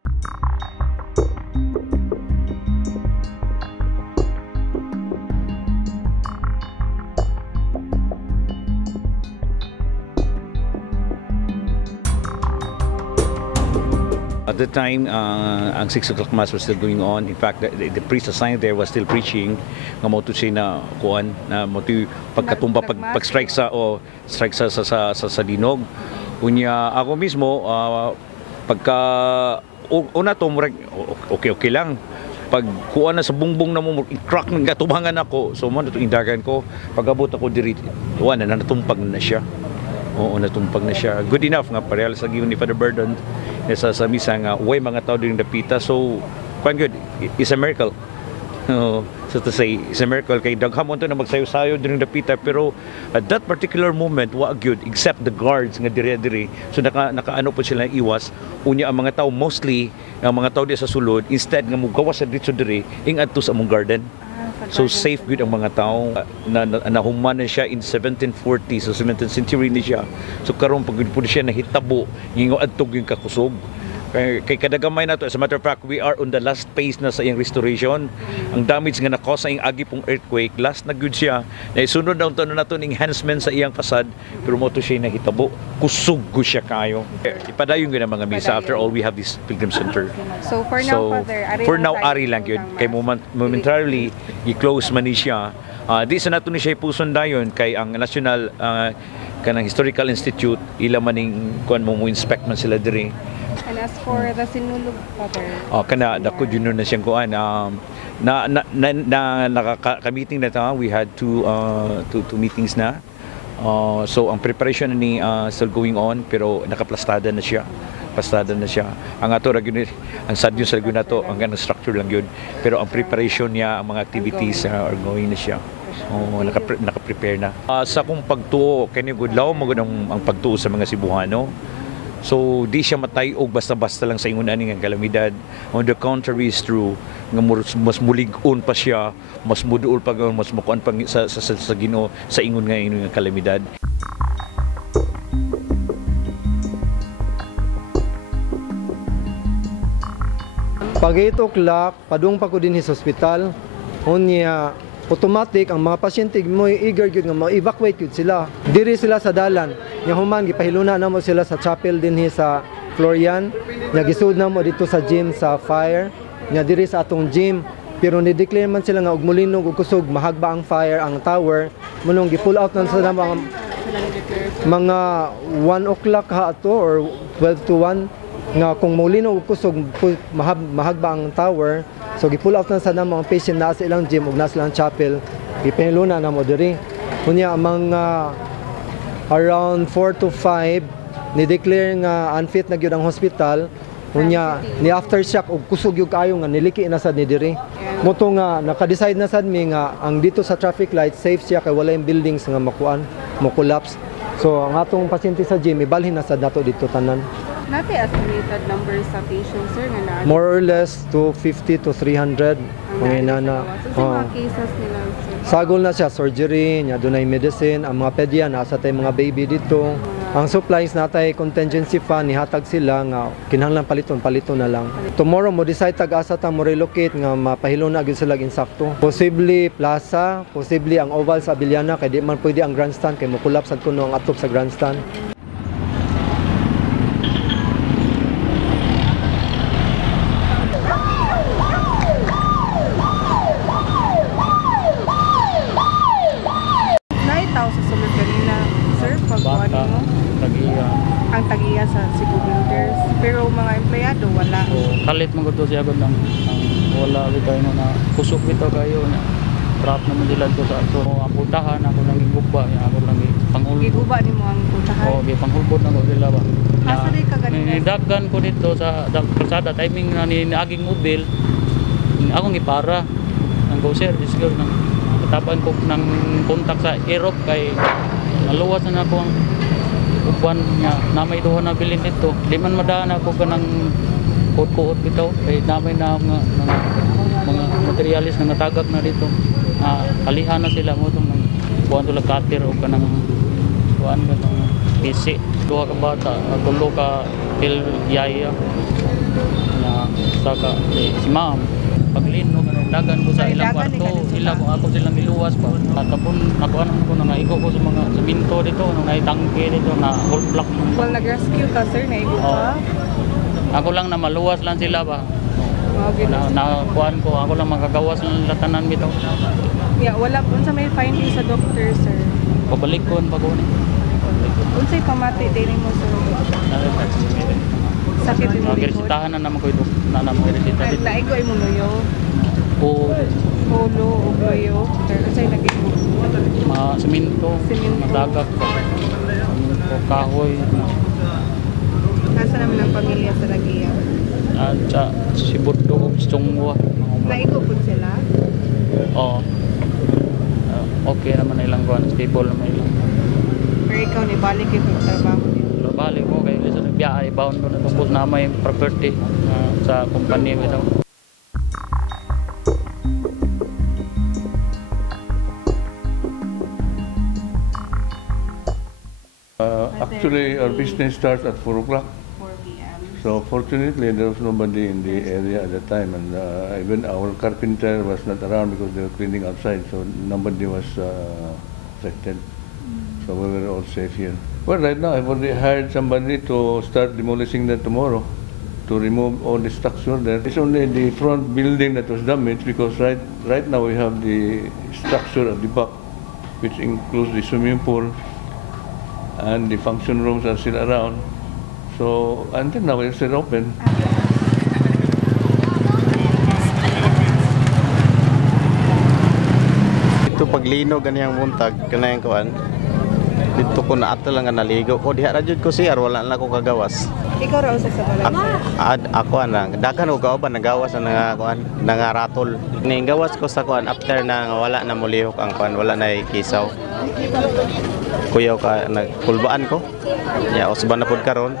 At the time, ang 6 o'clock mass was still going on. In fact, the priest assigned there was still preaching. Nga mo to siya na kuan na mo to pagkatumba pag-strike sa strike sa dinog. Unya ako mismo pagka una to okay lang. Pag kuan na sa bungbong na mo i-crack ng gatubangan ako. So mo to indagan ko. Pag-abot ako diri, na natumpag na siya. Oo, natumpag na siya. Good enough nga parehas sa giyon ni Father Burden sa misa nga way mga tao din dapita. So quite good. It's a miracle. So to say, it's a miracle kay dagham unto na magsayo-sayo din dapita, pero at that particular moment wa good except the guards nga dire-dire. So nakaano po sila iwas. Unya ang mga tao mostly ang mga tao di sa sulod instead nga mugawas sa dito dire ing adto sa among garden. So safe good ang mga tao nahuman na siya in 1740, so 17th century ni siya. So karon pag pud siya nahitabo ngingo adtog yung kakusog. Kay kadagamay na to, as a matter of fact, we are on the last phase na sa iyang restoration. Ang damage nga na-cause sa iyang agi pong earthquake, last na good siya. Naisunod na ito na ito enhancement sa iyang fasad, pero mo to siya nahitabo. Kusog ko siya kayo. Ipadayon ko na mga misa. After all, we have this pilgrim center. So for now, Father, ari lang yun. Kay momentarily, i-close man ni siya. Di sa nato ni siya ipuson dayon kay ang National kanang Historical Institute, ila maning kuan mo inspect man sila diri. And as for the sinulog, Father? Kana dako yun na siyang kuan. Nakaka-meeting na ta. We had two meetings na. So ang preparation ni still going on, pero nakaplastada na siya. Pastada na siya. Ang ato ang sadyo sa lagun nato, ang ganang structure lang yun. Pero ang preparation niya, ang mga activities are going na siya. Naka-prepare na. Sa kung pagtuo, kani gudlaw mo ang pagtuo sa mga Cebuano. So di siya matayog basta-basta lang sa ingon ani nga kalamidad. On the contrary is true nga mas mulig-on pa siya, mas muduol pa, mas makuan pa sa Ginoo sa ingon nga kalamidad. Pag 8 o'clock, padung pa ko din sa ospital. Unya automatic ang mga pasyente mo eager gyud nga ma-evacuate gyud sila. Diri sila sa dalan. Nya human gipahiluna na mo sila sa chapel dinhi sa Florian. Nya gisud na mo dito sa gym sa fire. Nya diri sa atong gym. Pero ni-declare man sila nga og mulinog ug kusog mahagba ang fire ang tower. Munong gi-pull out na sa mga 1 o'clock ha ato or 12 to 1 nga kung mulinog ug kusog mahagba ang tower. So gi-pull out na sa mga patient na sa ilang gym ug na silang chapel, gipahiluna na mo diri. Kunya mga around 4 to 5 ni-declare nga unfit na gyud ang hospital. Kunya ni aftershock ug kusog gyud kayo nga niliki na sad ni diri. Moto nga naka-decide na sad mi nga ang dito sa traffic light safe siya kay wala yung buildings nga makuan, mo collapse. So ang atong pasyente sa gym ibalhin na sad nato dito tanan. Nati estimated number sa patients, sir, nga na More or less 250 to 300 mga inana. So mga cases nila, sir? Sagol na siya, surgery, nya dunay medicine, ang mga pedya nasa tay mga baby dito. Ang supplies natay contingency fund nihatag sila nga kinahanglan paliton na lang. Tomorrow mo decide tag-asa ta mo relocate nga mapahilon na gyud sila insakto. Possibly plaza, possibly ang oval sa Abiliana kay di man pwede ang grandstand kay mo collapse sad kuno ang atop sa grandstand. Ang tagiya sa Cebu Builders, pero mga empleyado wala. Kalit man gud siya gud ang wala bitaw na kusog bitaw kayo na trap naman nila to sa ato ang putahan ako nang giguba ako lang panghulbot. Giguba nimo ang putahan. Gi panghulbot nako dila ba. Asa di ka ganito? Nidagan ko dito sa kalsada timing na ni aging mobil. Ako gipara ang go sir discover nang tapan ko nang kontak sa Europe kay naluwas na ako ang uban niya na may duha na bilin dito. Di man madaan ako kanang kuot-kuot bitaw kay namay na mga materialis nga natagak na dito. Alihan na sila mo itong buwan tulang cutter o kanang buwan ka ng PC. Duha ka bata, tulo ka yaya. Na saka si ma'am paglinog dagan ko sa Ay, ilang dagan ni kwarto, kanila. sila ko ako silang iluwas pa. Tapon nakuan ko nang igo ko sa mga semento dito, nang naitangke dito na whole block. Well, nag-rescue ka, sir, naigo ka. Oo. Ako lang na maluwas lang sila ba. Nakuan ko, ako lang magagawas lang latanan bitaw. Yeah, wala po sa may finding sa doctor, sir. Pabalik ko pa ko ni. Unsay pamati din mo, sir? Sakit yung likod. Resitahan na naman ko ito. Na naman ko resita dito. Naigo ay mo loyo. Oo, Ulo o loyo. Pero unsay nag-igo? mga semento, Semento. madagak, semento, kahoy, Nasa naman ang pamilya sa Lagia? at si Buddo, si Chungwa. Naigo po sila? Oo. Okay naman na ilang kuhan, stable naman ilang. Pero ikaw ni balik yung trabaho din. Balik ko kay Lisa nagbiya, i-bound ko na tungkol na may property sa kumpanya ito. Actually, our business starts at 4 o'clock. 4 p.m. So fortunately, there was nobody in the area at the time, and even our carpenter was not around because they were cleaning outside, so nobody was affected. So we were all safe here. Well, right now, I've already hired somebody to start demolishing that tomorrow, to remove all the structure there. It's only the front building that was damaged because right now we have the structure at the back, which includes the swimming pool, and the function rooms are still around. So until now, it's still open. Ito paglinog ganiyang buntag kanayang kuan. Dito ko na ato lang nga naligo ko diha ra jud ko sir wala na ko kagawas. Ikaw raw sa balay. Ako ana dakan ko kauban nagawas na nga kuan nangaratol. Ning gawas ko sa kuan after na nga wala na mulihok ang kuan wala na kisaw. Kuyaw ka nagkulbaan ko. Ya usban na pud karon.